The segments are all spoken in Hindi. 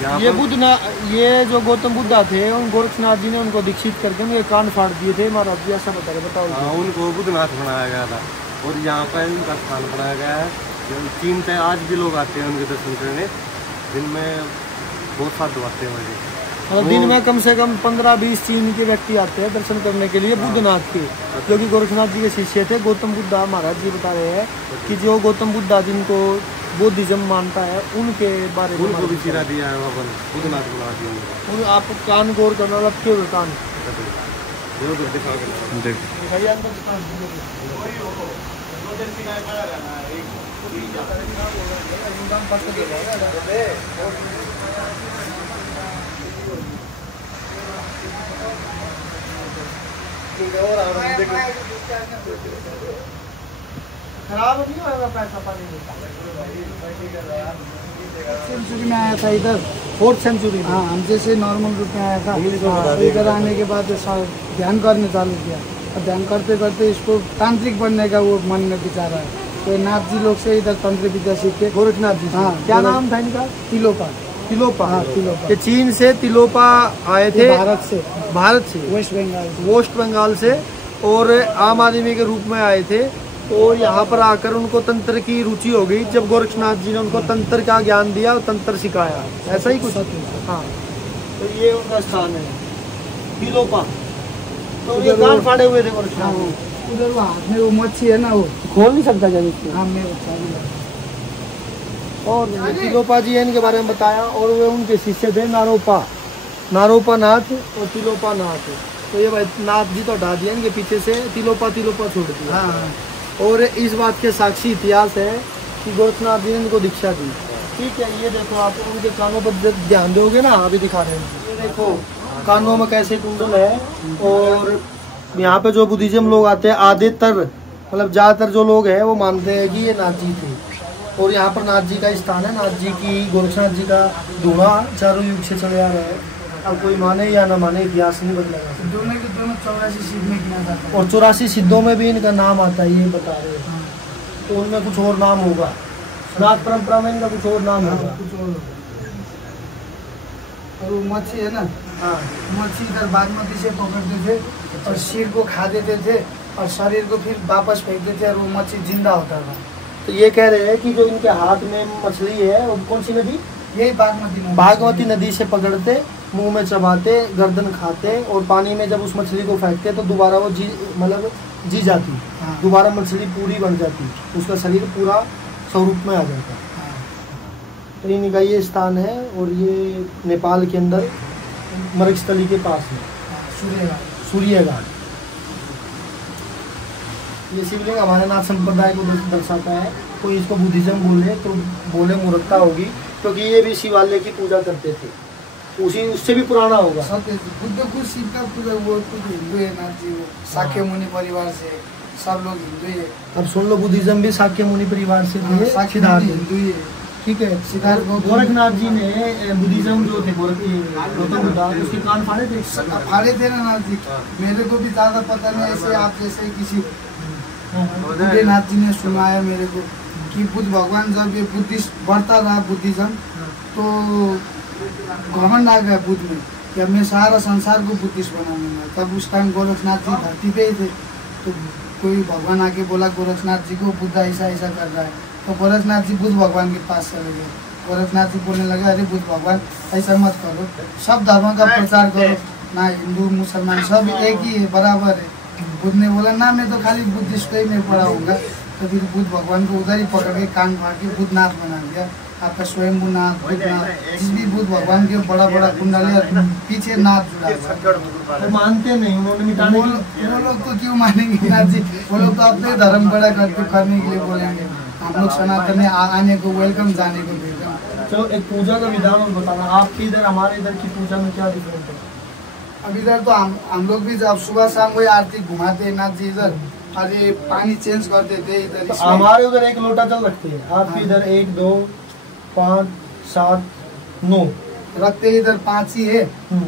ये ये जो गौतम बुद्धा थे उन गोरखनाथ जी ने उनको दीक्षित करके उनके कान फाड़ दिए थे महाराज जी, ऐसा बता रहे, बताओ। हाँ, उनको बुद्धनाथ बनाया गया था और यहाँ पर इनका स्थान बनाया गया है। चीन से आज भी लोग आते हैं उनके दर्शन करने, दिन में बहुत साधु आते हैं वैसे। मतलब दिन में कम से कम 15-20 चीन के व्यक्ति आते हैं दर्शन करने के लिए बुद्धनाथ के, जो कि गोरखनाथ जी के शिष्य थे। गौतम बुद्धा महाराज जी बता रहे हैं कि जो गौतम बुद्धा जिनको बुद्धिज्म मानता है उनके बारे में उनको भी सिरा दिया है वहाँ पर, बुद्धनाथ बना दिया। आप कान गौर करना, रखे हुए कान खराब नहीं होगा पैसा पानी सेंचुरी में आया था इधर, 4th सेंचुरी। हाँ, हम जैसे नॉर्मल रूप में आया था, इधर आने के बाद ध्यान करने चालू किया और ध्यान करते करते इसको तांत्रिक बनने का वो मन में विचार है। तो नाथ जी लोग से इधर तंत्र विद्या सीख के गोरखनाथ जी। हाँ, क्या नाम था इनका? तिलोपा। तिलोपा, हाँ, तिलोपा। ये चीन से तिलोपा आए थे, भारत से वेस्ट बंगाल से, और आम आदमी के रूप में आए थे। और यहाँ पर आकर उनको तंत्र की रुचि हो गई, जब गोरखनाथ जी ने उनको तंत्र का ज्ञान दिया और तंत्र सिखाया, ऐसा ही कुछ। हाँ, तो ये उनका स्थान है तिलोपा। तो ये कान फाड़े हुए थे गोरखनाथ। उधर वो हाथ में वो मच्छी है ना, वो खोल नहीं सकता क्या इसको? हाँ, और तिलोपा जी है, इनके बारे में बताया। और वे उनके शिष्य थे नारोपा नाथ और तिलोपा नाथ। तो ये भाई नाथ जी तो हटा दिया इनके पीछे से, तिलोपा छोड़ दिया। हाँ। और इस बात के साक्षी इतिहास है कि गोरखनाथ जी ने इनको दीक्षा दी। ठीक है, ये देखो आप उनके कानों पर ध्यान दोगे ना, अभी दिखा रहे हैं, ये देखो कानों में कैसे कुंडल है। और यहाँ पे जो बुद्धिज्म लोग आते हैं, आदितर मतलब ज्यादातर जो लोग हैं वो मानते हैं कि ये नाथ जी थे। और यहाँ पर नाथ जी का स्थान है, नाथ जी की, गोरखनाथ जी का धुआं चारों युग से चले आ रहा है। अब कोई माने या ना माने, इतिहास नहीं बदलेगा। दोनों 84 सिद्ध में गिना जाता है, और 84 सिद्धों में भी इनका नाम आता है, ये बता रहे हैं। तो उनमें कुछ और नाम होगा, नाथ परंपरा में इनका कुछ और नाम होगा। और वो मच्छी है ना, हाँ, मच्छी इधर बागमती से पकड़ते थे और सिर को खा देते थे और शरीर को फिर वापस फेंक देते और वो मच्छी जिंदा होता था। तो ये कह रहे हैं कि जो इनके हाथ में मछली है वो कौन सी नदी? यही बागमती नदी से पकड़ते, मुंह में चबाते, गर्दन खाते, और पानी में जब उस मछली को फेंकते तो दोबारा वो जी जाती। हाँ। दोबारा मछली पूरी बन जाती, उसका शरीर पूरा स्वरूप में आ जाता। हाँ। तो इनका ये स्थान है, और ये नेपाल के अंदर मरकस्थली के पास है, सूर्य घाट। ये शिवलिंग हमारे नाथ संप्रदाय को दर्शाता है। कोई इसको बुद्धिज्म बोले तो बोले मूर्खता होगी, क्योंकि ये भी शिवालय की पूजा करते थे, उससे भी पुराना होगा। बुद्ध को शिव का पूजा, वो हिंदू है नाथ जी, वो शाक्य मुनि परिवार से, सब लोग हिंदू है। अब सुन लो, बुद्धिज्म भी शाक्य मुनि परिवार से थे, सिद्धार्थ हिंदू ही है। ठीक है, सिद्धार्थ गोरखनाथ जी ने बुद्धिज्म जो थे गौतम बुद्ध, उसके कान फाड़े थे ना नाथ जी। मेरे को भी ज्यादा पता नहीं, ऐसे आप जैसे किसी नाथ जी ने सुनाया मेरे को कि बुद्ध भगवान जब ये बुद्धिस्ट बढ़ता रहा बुद्धिज्म, तो घमंड आ गया बुद्ध में कि मैं सारा संसार को बुद्धिस्ट बनाऊंगा। तब उस टाइम गोरखनाथ जी धरती पे ही थे, तो कोई भगवान आके बोला गोरखनाथ जी को, बुद्ध ऐसा ऐसा कर रहा है। तो गोरखनाथ जी बुद्ध भगवान के पास चले गए। गोरखनाथ जी बोलने लगे, अरे बुद्ध भगवान ऐसा मत करो, सब धर्मों का प्रचार करो ना, हिंदू मुसलमान सब एक ही है, बराबर है। बुद्ध ने बोला ना, मैं तो खाली बुद्धिस्ट ही में पढ़ाऊंगा। तो फिर बुद्ध भगवान को उधर ही पकड़ के कान फाड़ के बुद्धनाथ बना दिया। आपका स्वयंभूनाथ, बुद्धनाथ, जिस भी बुद्ध भगवान के बड़ा बड़ा कुंडल है, पीछे नाथ जुड़ा हुआ। तो मानते नहीं, उन्होंने मिटाने वो लोग तो क्यों मानेंगे नाथ जी? वो लोग तो अपने धर्म बड़ा करने के लिए बोलेंगे। हम लोग सनातन में आने को वेलकम, जाने को वेलकम। तो एक पूजा का विधान बताना, आपके इधर हमारे इधर की पूजा में क्या डिफरेंस है? अब इधर तो हम लोग भी जब सुबह शाम वही आरती घुमाते हैं नाथ जी इधर, और ये पानी चेंज कर देते इधर। तो हमारे उधर 1 लोटा जल रखते हैं, आपके इधर 1, 2, 5, 7, 9 रखते, इधर 5 ही है।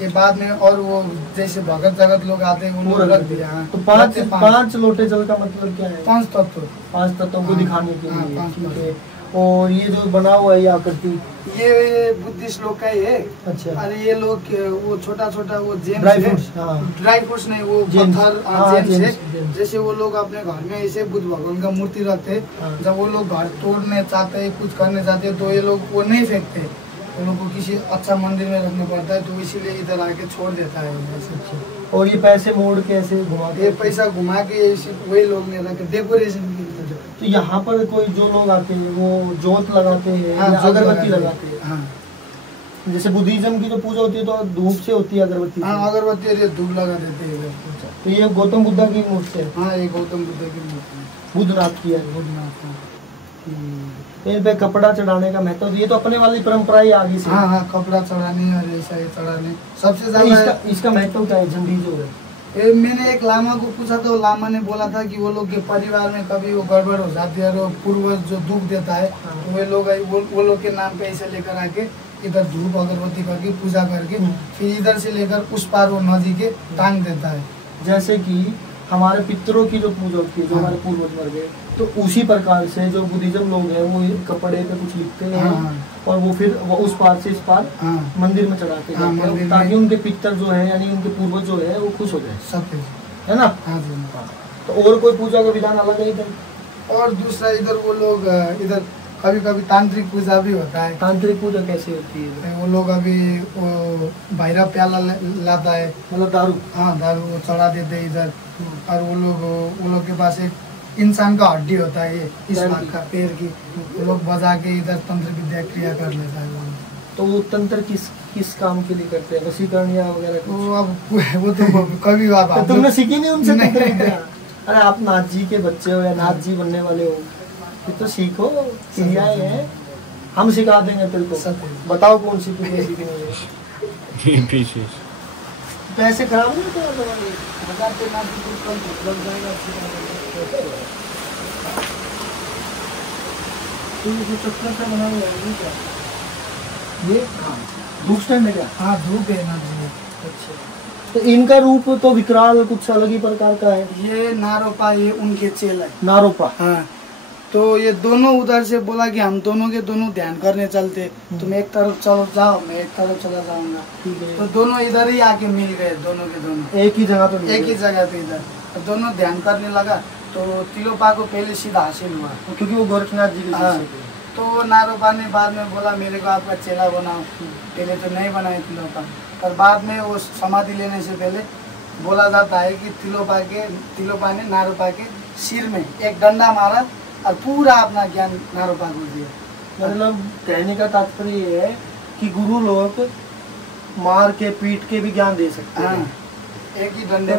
ये बाद में और वो जैसे भगत जगत लोग आते हैं उनको रख दिया। तो 5 लोटे जल का मतलब क्या है? 5 तत्व, 5 तत्वों को दिखाने के लिए। और ये जो बना हुआ है ये आकृति, ये बुद्धिस्ट लोग का ही है। अच्छा, अरे ये लोग वो छोटा छोटा वो जेम्स ड्राई है, फ्रूट्स, हाँ ड्राई फ्रूट्स नहीं, वो जेम्स, पत्थर हाँ, जेम्स है। जेम्स। जैसे वो लोग अपने घर में ऐसे बुद्ध भगवान का मूर्ति रखते हैं, हाँ। जब वो लोग घर तोड़ने चाहते हैं, कुछ करने चाहते हैं, तो ये लोग वो नहीं फेंकते, वो लोग को किसी अच्छा मंदिर में रखना पड़ता है, तो इसीलिए इधर आके छोड़ देता है ऐसे। और ये पैसे मोड़ के ऐसे घुमा ये के, पैसा घुमा के वही लोग ने रखे डेकोरेशन की वजह। तो यहाँ पर कोई जो लोग आते हैं वो जोत लगाते हैं हाँ, या जोत अगरबत्ती लगाते हैं। हाँ जैसे बुद्धिज्म की जो पूजा होती है तो धूप से होती है, अगरबत्ती से। हाँ, अगरबत्ती और ये धूप लगा देते हैं इधर। तो ये गौतम बुद्धा की मूर्ति है, हाँ, ये गौतम बुद्ध की मूर्ति है, बुद्धनाथ की है। बुद्धनाथ। इन पे कपड़ा चढ़ाने का महत्व, ये तो अपने वाली परंपरा ही आगे से। हाँ हाँ, कपड़ा चढ़ाने और ऐसा ही चढ़ाने सबसे तो ज्यादा। इसका महत्व क्या है, झंडी जो है? मैंने एक लामा को पूछा तो लामा ने बोला था कि वो लोग के परिवार में कभी वो गड़बड़ हो जाती है और पूर्वज जो दुख देता है, तो वे लोग वो लोग के नाम पे ऐसे लेकर आके इधर धूप अगरबत्ती करके पूजा करके फिर इधर से लेकर उस पार वो नदी के टांग देता है। जैसे कि हमारे पितरों की जो पूजा होती है, जो हमारे पूर्वज मर गए, तो उसी प्रकार से जो बुद्धिज्म लोग हैं वो कपड़े पे कुछ लिखते हैं, और वो फिर वो उस पार से इस पार मंदिर में चढ़ाते हैं, ताकि उनके पितर जो है यानी उनके पूर्वज जो है वो खुश हो जाए, सत्य है ना? हाँ जी। तो और कोई पूजा का विधान अलग है इधर? और दूसरा इधर वो लोग इधर कभी कभी तांत्रिक पूजा भी होता है। तांत्रिक पूजा कैसे होती है? वो लोग अभी वो भैरव प्याला लाता है, मतलब दारू? हाँ, दारू वो चढ़ा देते हैं इधर। और वो लोग के पास एक इंसान का हड्डी होता है, ये इस भाग का पैर की, वो लोग बजा के इधर तंत्र विद्या क्रिया कर लेता है वो। तो वो तंत्र किस काम के लिए करते हैं, वशीकरण या वगैरह? तो अब वो तो कभी आप तो तुमने सीखी नहीं उनसे तंत्र विद्या? अरे आप नाथ जी के बच्चे हो या नाथ जी बनने वाले हो, ये तो सीखो, क्रियाएं हैं, हम सिखा देंगे तेरे को। बताओ कौन सी क्रिया सीखनी है? पैसे खराब नहीं होते? 1000 के नाम लग जाएगा। तो ये जो चक्कर से बना हुआ है ये क्या? ये धूप स्टैंड है क्या? हाँ, धूप है ना जी। अच्छा, तो इनका रूप तो विकराल कुछ अलग ही प्रकार का है। ये नारोपा, ये उनके चेला है। नारोपा, हाँ, तो ये दोनों उधर से बोला कि हम दोनों के दोनों ध्यान करने चलते, तुम एक तरफ चलो जाओ, मैं एक तरफ चला जाऊंगा। ठीक है। तो दोनों इधर ही आके मिल गए, दोनों के दोनों एक ही जगह पे? एक ही जगह पे इधर। तो दोनों ध्यान करने लगा, तो तिलोपा को पहले सीधा हासिल हुआ, क्योंकि वो गोरखनाथ जी के हाँ। शिष्य थे। तो नारोपा ने बाद में बोला मेरे को आपका चेला बनाओ। पहले तो नहीं बनाए तिलोपा, पर बाद में वो समाधि लेने से पहले बोला जाता है कि तिलोपा ने नारोपा के सिर में एक डंडा मारा और पूरा अपना ज्ञान नारोपा को दिया। मतलब कहने का तात्पर्य ये है कि गुरु लोग मार के पीट के भी ज्ञान दे सकते हैं। हाँ, एक ही डंडे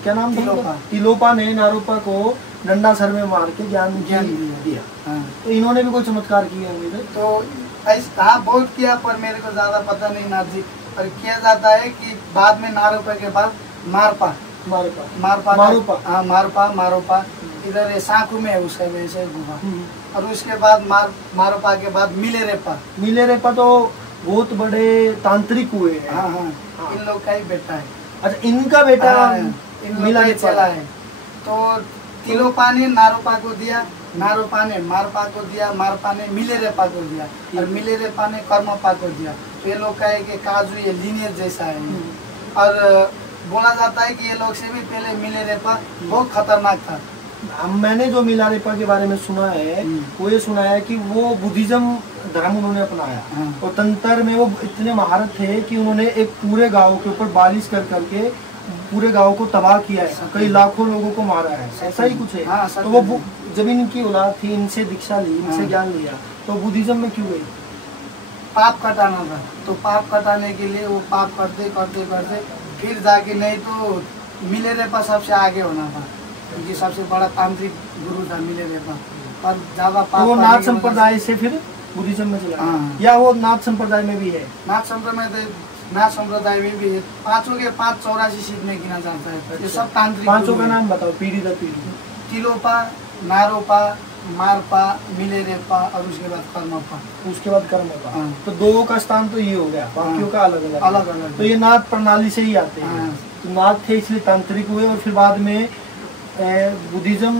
क्या नाम तिलोपा। तिलोपा ने नारोपा को डंडा सर में मार के ज्ञान दिया। हाँ। तो इन्होंने भी कोई चमत्कार किए होंगे? तो हाँ, बहुत किया, पर मेरे को ज्यादा पता नहीं नाथ जी। पर किया जाता है कि बाद में नारोपा के बाद मारपा, मारोपा इधर ये साकू में है, उसका वैसे गुफा। और उसके बाद मारोपा के बाद मिलेरेपा तो बहुत बड़े तांत्रिक हुए हैं। हाँ हाँ, इन लोग का ही बेटा है। अच्छा, इनका बेटा मिलेरेपा चला है। तो तिलोपा ने नारोपा को दिया, नारोपा ने मारपा को दिया, मारपा ने मिलेरेपा को दिया, और मिलेरेपा ने कर्मपा को दिया। तो ये लोग का एक काजू ये लीनियर जैसा है। और बोला जाता है कि ये लोग से भी पहले मिलेरेपा बहुत खतरनाक था। मैंने जो मिलारेपा के बारे में सुना है वो ये सुना है कि वो बुद्धिज्म धर्म उन्होंने अपनाया, और तंत्र में वो इतने महारत थे कि उन्होंने एक पूरे गांव के ऊपर बारिश कर करके पूरे गांव को तबाह किया है, कई लाखों लोगों को मारा है, ऐसा ही कुछ है। हाँ, तो वो जब इनकी औलाद थी, इनसे दीक्षा ली, इनसे ज्ञान लिया, तो बुद्धिज्म में क्यों गई? पाप कटाना था, तो पाप कटाने के लिए वो पाप करते करते करते फिर जाके, नहीं तो मिलेरेपा सबसे आगे होना था, क्योंकि सबसे बड़ा तांत्रिक गुरु था मिलेरेपा। पर ज्यादा पाप, वो नाथ संप्रदाय से फिर बुद्धिज्म में चला, या वो नाथ संप्रदाय में भी है? नाथ संप्रदाय में भी है। पांचों के 584 सीख में गिना जाता है। ये सब तांत्रिक। पांचों का नाम बताओ, पीढ़ी दर पीढ़ी। तिलोपा, नारोपा, मारपा, मिलेरेपा और उसके बाद कर्मपा। उसके बाद कर्मपा। तो दो का स्थान तो ये हो गया, बाकियों का अलग अलग। तो ये नाथ प्रणाली से ही आते हैं। तो नाथ थे इसलिए तांत्रिक हुए, और फिर बाद में बुद्धिज्म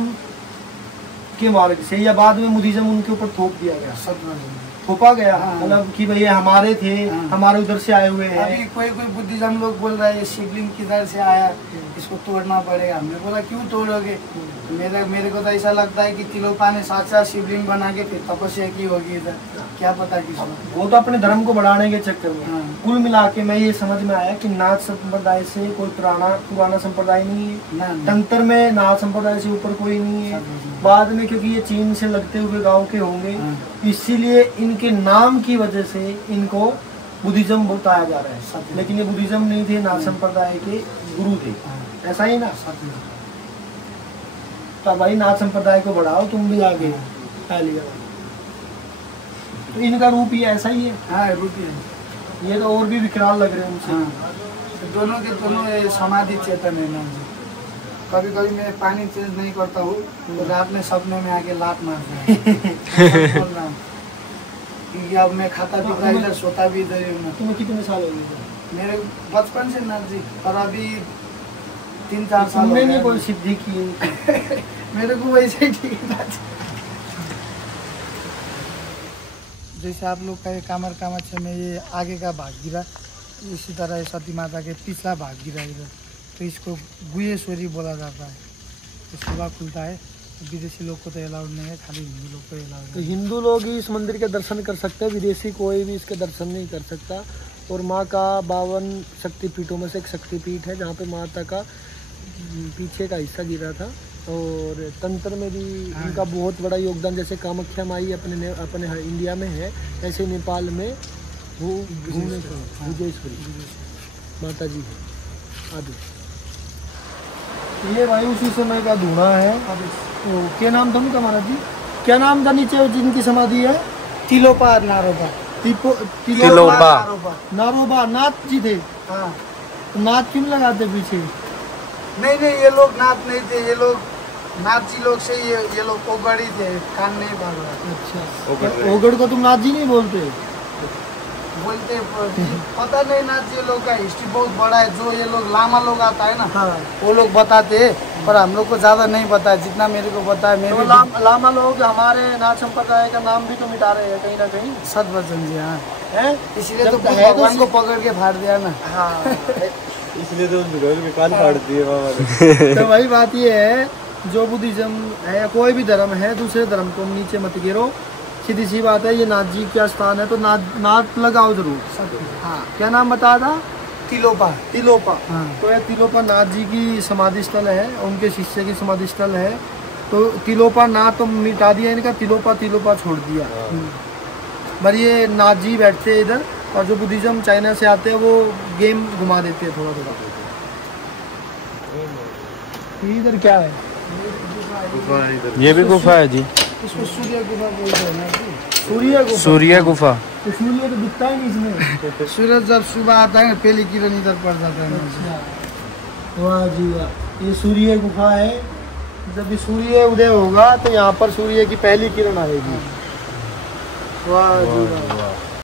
के मार्ग से, या बाद में बुद्धिज्म उनके ऊपर थोप दिया गया, थोपा गया, मतलब कि भैया हमारे थे, हमारे उधर से आए हुए हैं। अभी कोई बुद्धिज्म लोग बोल रहा है ये शिवलिंग किधर से आया, इसको तोड़ना पड़ेगा। हमने बोला क्यों तोड़ोगे? मेरे को तो ऐसा लगता है कि तिलोपा ने साक्षात शिवलिंग बना के फिर तपस्या की होगी इधर, क्या पता किसको। वो तो अपने धर्म को बढ़ाने के चक्कर में। कुल मिला के मैं ये समझ में आया कि नाथ संप्रदाय से कोई पुराना संप्रदाय नहीं है, तंत्र में नाथ संप्रदाय से ऊपर कोई नहीं है। बाद में क्योंकि ये चीन से लगते हुए गांव के होंगे, इसीलिए इनके नाम की वजह से इनको बुद्धिज्म बताया जा रहा है, लेकिन ये बुद्धिज्म नहीं थे, नाथ संप्रदाय के गुरु थे, ऐसा ही ना। तो भाई नाथ संप्रदाय को बढ़ाओ, तुम भी आगे लिया। तो इनका रूप ही ऐसा ही है। हाँ, रूप ही है। ये तो और भी विकराल लग रहे हैं उनसे। तो दोनों के दोनों समाधि चेतन है ना जी। कभी कभी मैं पानी चेंज नहीं करता हूँ तो रात में सपने में आके लात मारते हैं। क्योंकि अब मैं खाता पीता इधर, सोता भी इधर ही हूँ। तुम्हें कितने साल हो गए? मेरे बचपन से ना जी, और अभी 3-4 साल मैंने कोई सिद्धि की मेरे को वैसे ही ठीक था। जैसे आप लोग का ये कामर कामाख्या में ये आगे का भाग गिरा, इसी तरह सती माता के पिछला भाग गिरा इधर, तो इसको गुहेश्वरी बोला जाता है। तो सुबह खुलता है, विदेशी लोग को तो अलाउड नहीं है, खाली हिंदू लोग को अलाउड है। तो हिंदू लोग ही इस मंदिर के दर्शन कर सकते हैं, विदेशी कोई भी इसके दर्शन नहीं कर सकता। और माँ का 52 शक्तिपीठों में से एक शक्तिपीठ है, जहाँ पे माता का पीछे का हिस्सा गिरा था। और तंत्र में भी इनका बहुत बड़ा योगदान, जैसे कामाख्या माई अपने इंडिया में है, ऐसे नेपाल में भुवनेश्वरी माता जी है आदि। ये भाई उसी समय का धूना है। तो क्या नाम था उनका महाराज जी? क्या नाम था नीचे जिनकी समाधि है? तिलोपा और नारोबा। तिलोपा नारोबा नाथ जी थे। हाँ, तो नाथ क्यों लगाते पीछे? नहीं, ये लोग नाथ नहीं थे, ये लोग नाथ जी लोग से ये लोग ओगड़ ही थे, कान नहीं भाग रहा। अच्छा, ओगड़ को तुम नाथ जी नहीं बोलते? बोलते पता नहीं, नाथ जी लोग का हिस्ट्री बहुत बड़ा है। जो ये लोग लामा लोग आता है ना, हाँ, वो लोग बताते हैं, पर हम लोग को ज्यादा नहीं पता है। जितना मेरे को पता है, तो लामा लोग हमारे नाथ संप्रदाय का नाम भी तो मिटा रहे हैं कहीं ना कहीं। सतवचन जी, हाँ, है इसलिए तो भगवान को पकड़ के फाड़ दिया ना। हाँ इसलिए तो उनके कान फाड़ दिए बाबा। तो वही बात ये है, जो बुद्धिज्म है या कोई भी धर्म है, दूसरे धर्म को नीचे मत गिरो, सीधी सी बात है। ये नाथ जी का स्थान है, तो नाथ लगाओ जरूर। हाँ, क्या नाम बताया था? तिलोपा। हाँ। तो ये तिलोपा नाथ जी की समाधि स्थल है, उनके शिष्य की समाधि स्थल है। तो तिलोपा नाथ तो मिटा दिया इनका, तिलोपा छोड़ दिया। पर ये नाथ जी बैठते हैं इधर, और जो बुद्धिज्म चाइना से आते हैं वो गेम घुमा देते हैं थोड़ा। इधर क्या है? ये भी गुफा है जी। इसको सूर्य गुफा बोलते हैं ना जी। सूर्य गुफा। तो सूर्य तो दिखता ही नहीं इसमें। सूरज जब सुबह आता है, पहली किरण इधर पड़ जाता है। वाह जी वाह, ये सूर्य गुफा है। जब ये सूर्य उदय होगा तो यहाँ पर सूर्य की पहली किरण आएगी। वाह जी वाह।